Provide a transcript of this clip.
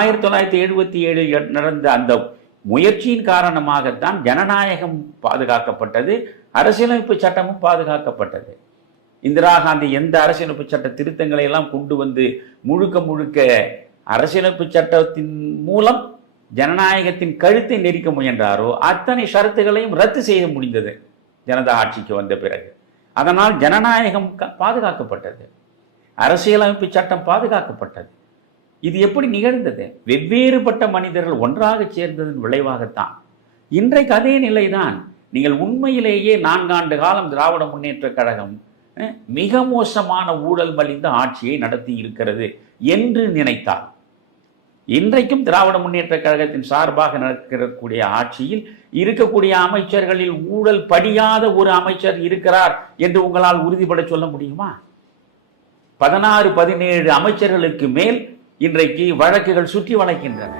ஆயிரத்தி தொள்ளாயிரத்தி எழுபத்தி ஏழு நடந்த அந்த முயற்சியின் காரணமாகத்தான் ஜனநாயகம் பாதுகாக்கப்பட்டது அரசியலமைப்பு சட்டமும் பாதுகாக்கப்பட்டது. இந்திரா காந்தி எந்த அரசியலமைப்பு சட்ட திருத்தங்களை எல்லாம் கொண்டு வந்து முழுக்க முழுக்க அரசியலமைப்பு சட்டத்தின் மூலம் ஜனநாயகத்தின் கழுத்தை நெரிக்க முயன்றாரோ அத்தனை ஷரத்துகளையும் ரத்து செய்ய முடிந்தது ஜனதா ஆட்சிக்கு வந்த பிறகு. அதனால் ஜனநாயகம் க- பாதுகாக்கப்பட்டது. அரசியலமைப்பு சட்டம் பாதுகாக்கப்பட்டது. இது எப்படி நிகழ்ந்தது? வெவ்வேறுபட்ட மனிதர்கள் ஒன்றாக சேர்ந்ததன் விளைவாகத்தான். இன்றைக்கு அதே நிலைதான். நீங்கள் உண்மையிலேயே நான்காண்டு காலம் திராவிட முன்னேற்றக் கழகம் மிக மோசமான ஊழல் மலிந்த ஆட்சியை நடத்தி இருக்கிறது என்று நினைத்தார். இன்றைக்கும் திராவிட முன்னேற்றக் கழகத்தின் சார்பாக நடக்கக்கூடிய ஆட்சியில் இருக்கக்கூடிய அமைச்சர்களில் ஊழல் படியாத ஒரு அமைச்சர் இருக்கிறார் என்று உங்களால் உறுதிபட சொல்ல முடியுமா? பதினாறு பதினேழு அமைச்சர்களுக்கு மேல் இன்றைக்கு வழக்குகள் சுற்றி வளைக்கின்றன.